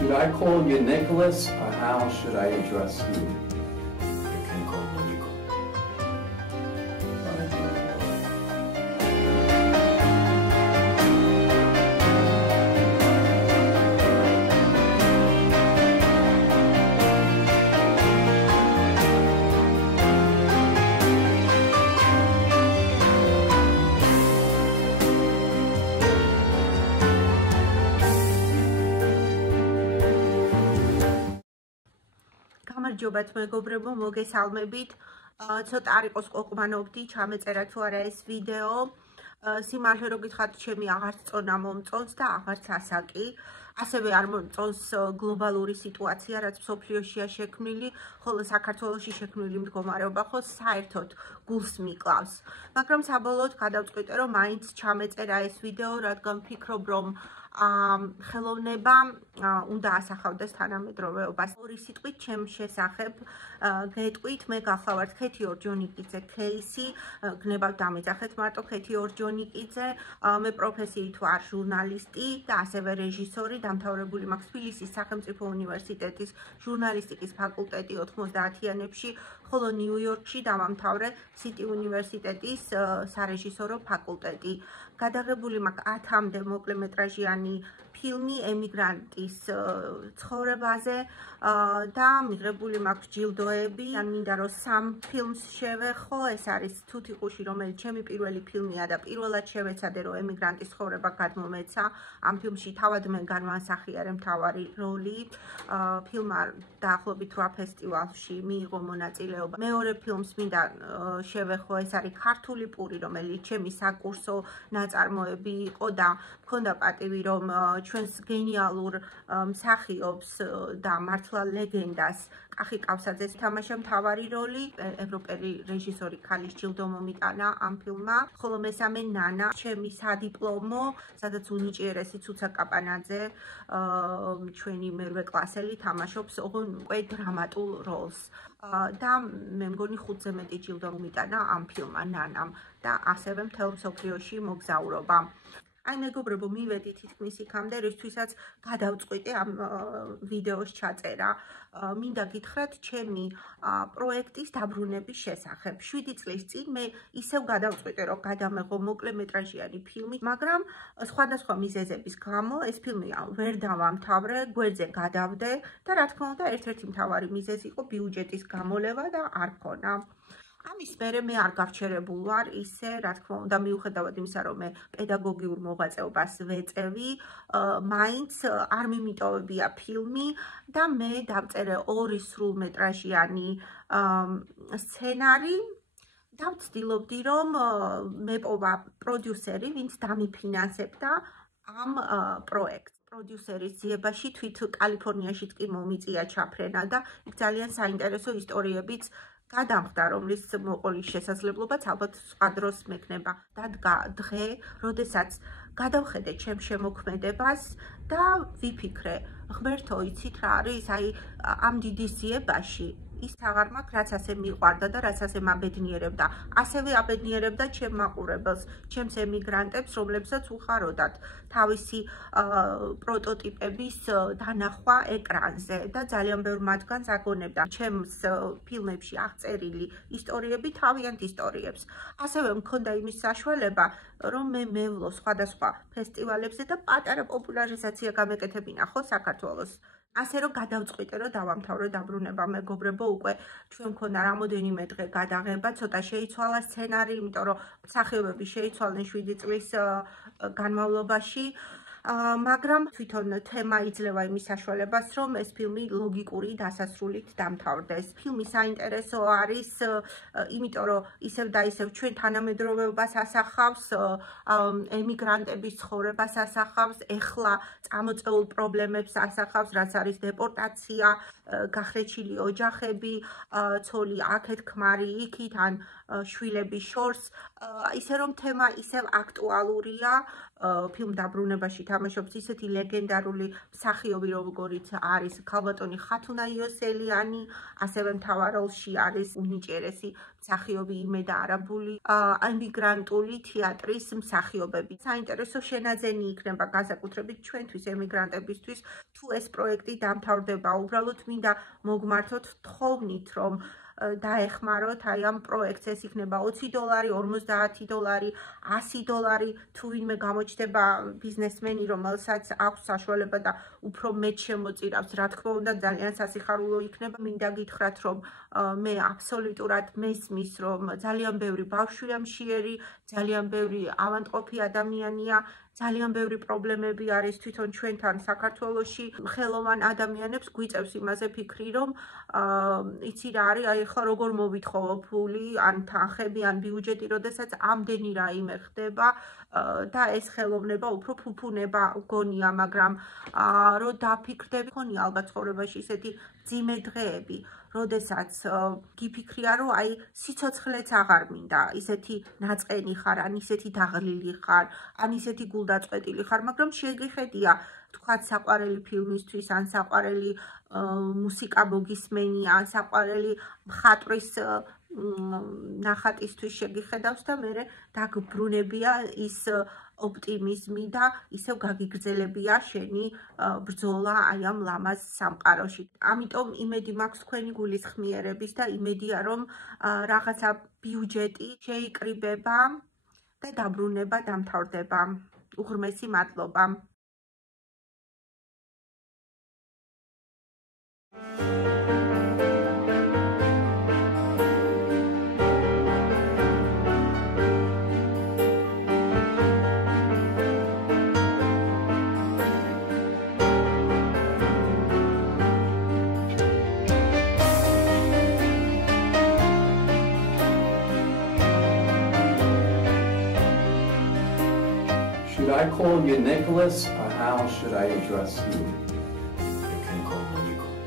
Should I call you Nicholas or how should I address you? You can call me Nico. გამარჯობათ მეგობრებო, მოგესალმებით. ცოტა არ იყოს ყოფმანობდი, ჩამეწერა თუ არა ეს ვიდეო. სიმართლე რო გითხრათ, ჩემი აღარც წონა მომწონს და აღარც ასაკი. ასევე არ მომწონს გლობალური სიტუაცია, რაც მსოფლიოშია შექმნილი, ხოლო საქართველოში შექმნილი მდგომარეობა ხო საერთოდ გულს მიკლავს. მაგრამ საბოლოოდ გადავწყვიტე, რომ მაინც ჩამეწერა ეს ვიდეო, რადგან ვფიქრობ, რომ ხელოვნება უნდა ასახავდეს თანამედროვეობას. ორი სიტყვით ჩემ შესახებ გეტყვით, მე გახლავართ ქეთი ორჯონიკიძე кейსი, გნებავთ დამეძახეთ მარტო ქეთი ორჯონიკიძე, მე პროფესიით ვარ ჟურნალისტი და ასევე რეჟისორი, დამთავრებული მაქვს თბილისის სახელმწიფო უნივერსიტეტის ჟურნალისტიკის ფაკულტეტი 90-იანებში, ხოლო ნიუ-იორკში დავამთავრე სიტი უნივერსიტეტის სარეჟისორო ფაკულტეტი. გადაღებული მაქვს 10-მდე მოკლემეტრაჟიანი ფილმი ემიგრანტის ცხოვრებაზე და მიღებული მაქვს ჯილდოები. მინდა რომ 3 ფილმს შევეხო, ეს არის თუთიყუში, რომელიც ჩემი პირველი ფილმია და პირველად შევეცადე, რომ ემიგრანტის ცხოვრება გადმომეცა. ამ ფილმში თავად მე განვასახიარე მთავარი როლი. ფილმმა დაახლოებით 8 ფესტივალში მიიღო მონაწილეობა. მეორე ფილმს მინდა შევეხო, ეს არის ქართული პური, რომელიც ჩემი საკურსო ნაწარმოები იყო და მქონდა პატივი, რომ ჩვენს გენიალურ მსახიობს და მართლა ლეგენდას კახი კავსაძეს თამაშა მთავარი როლი. ევროპელი რეჟისორი ქალის ჯილდო მომიტანა ამ ფილმმა, ხოლო მესამე ნანა, ჩემი სადიპლომო, სადაც უნიჭიერესი ცუცა კაპანაძე, ჩვენი მერვე კლასელი თამაშობს უკვე დრამატულ როლს. და მე მგონი 5-ზე მეტი ჯილდო მომიტანა ამ ფილმმა ნანამ და ასევე მთელ მსოფლიოში მოგზაურობა. აი მეგობრებო, მივედი თითქმის იქამდე, რისთვისაც გადავწყვიტე ამ ვიდეოს ჩაწერა. მინდა გითხრათ ჩემი პროექტის დაბრუნების შესახებ. 7 წლის წინ მე ისევ გადავწყვიტე, რომ გადამეღო მოკლემეტრაჟიანი ფილმი, მაგრამ სხვადასხვა მიზეზების გამო ეს ფილმი ვერ დავამთავრე, გვერდზე გადავდე და რა თქმა უნდა, ერთ-ერთი მთავარი მიზეზი იყო ბიუჯეტის გამოლევა და არ ქონა. ამის მერე მე არ გავჩერებულ ვარ ისე, რა თქმა უნდა, მიუხედავად იმისა, რომ მე პედაგოგიურ მოღვაწეობას ვეწევი, მაინც არ მიმიტოვებია ფილმი და მე დავწერე 2 სრულმეტრაჟიანი სცენარი და ვცდილობდი, რომ მეპოვა პროდიუსერი, ვინც დამიფინანსებდა ამ პროექტს. პროდიუსერის ძიებაში თვით კალიფორნიაშიც კი მომიწია ჩაფრენა და იქ ძალიან საინტერესო ისტორიებიც გადამხდა, რომლის მოყოლის შესაძლებლობაც ალბათ სხვა დროს მექნება. დადგა დღე, როდესაც გადავხედე ჩემ შემოქმედებას და ვიფიქრე, ღმერთო, იცით რა არის, აი ამ დიდი ძიებაში ის აღარ მაქვს, რაც ასე მიყვარდა და რაც ასე მაბედნიერებდა. ასევე აბედნიერებდა ჩემ მაყურებელს, ჩემს ემიგრანტებს, რომლებსაც უხაროდათ თავისი პროტოტიპების დანახვა ეკრანზე და ძალიან ბევრ მათგანს აგონებდა ჩემს ფილმებში აღწერილი ისტორიები თავიანთ ისტორიებს. ასევე მქონდა იმის საშუალება, რომ მე მევლო სხვადასხვა ფესტივალებზე და პატარა პოპულარიზაცია გამეკეთებინა ხო საქართველოს. ასე რომ გადავწყვიტე, რომ დავამთავრე დაბრუნება მეგობრებო, უკვე ჩვენ მქონდა რამოდენიმე დღე გადაღება, ცოტა შეიცვალა სცენარი, იმიტომ რომ მსახიობები შეიცვალნენ 7 წლის განმავლობაში. მაგრამ თვითონ თემა იძლევა იმის საშუალებას, რომ ეს ფილმი ლოგიკური დასასრულით დამთავრდეს. ფილმი საინტერესო არის, იმიტომ რომ ისევ და ისევ ჩვენ თანამედროვეობას ასახავს, ემიგრანტების ცხოვრებას ასახავს, ეხლა წამოწეულ პრობლემებს ასახავს, რაც არის დეპორტაცია, გახლეჩილი ოჯახები, ცოლი აქეთ, ქმარი იქით, ან შვილების შორს. ისე რომ თემა ისევ აქტუალურია ფილმ დაბრუნებაში თამაშობს ისეთი ლეგენდარული მსახიობი, როგორიც არის ქალბატონი ხათუნა იოსელიანი, ასევე მთავარ როლში არის უნიჭერესი მსახიობი იმედა არაბული, ემიგრანტული თეატრის მსახიობები. საინტერესო შენაძენი იქნება განსაკუთრებით ჩვენთვის ემიგრანტებისთვის, თუ ეს პროექტი დამთავრდება. უბრალოდ მინდა მოგმართოთ თხოვნით, რომ დაეხმაროთ აი ამ პროექტს. ეს იქნება $20, $50, $100, თუ ვინმე გამოჩნდება ბიზნესმენი, რომელსაც აქვს საშუალება და უფრო მეტ შემოწირავს, რა თქმა უნდა, ძალიან სასიხარულო იქნება. მინდა გითხრათ, რომ მე აბსოლუტურად მესმის, რომ ძალიან ბევრი ბავშვია მშიერი, ძალიან ბევრი ავადმყოფი ადამიანია, ძალიან ბევრი პრობლემები არის თვითონ ჩვენთან საქართველოში. ხელოვან ადამიანებს გვიწევს იმაზე ფიქრი, რომ იცი რა არის, აი ხო როგორ მოვითხოვო ფული, ან თანხები, ან ბიუჯეტი, როდესაც ამდენი რაიმე ხდება და ეს ხელოვნება უფრო ფუფუნება გონია, მაგრამ რო დაფიქრდები, ხონია ალბათ ცხოვრებაში ისეთი ძიმე დღეები, როდესაც გიფიქრია, რომ აი სიცოცხლეც აღარ მინდა, ისეთი ნაწყენი ხარ, ან ისეთი დაღლილი ხარ, ან ისეთი გულდაწყვეტილი ხარ, მაგრამ შეგეხედია თქვათ საყვარელი ფილმისთვის, ან საყვარელი მუსიკა მოგისმენი, ან საყვარელი მხატვრის ნახატისთვის შეგიხედავს და მე დაგბრუნებია ის ოპტიმიზმი და ისევ გაგიგრძელებია შენი ბრძოლა აი ამ ლამაზ სამყაროში. ამიტომ იმედი მაქვს თქვენი გულისხმიერების და იმედია, რომ რაღაცა ბიუჯეტი შეიკრიბება და დაბრუნება დამთავრდება. უღრმესი მადლობა. Should I call you Nicholas, or how should I address you? You can call me Nico.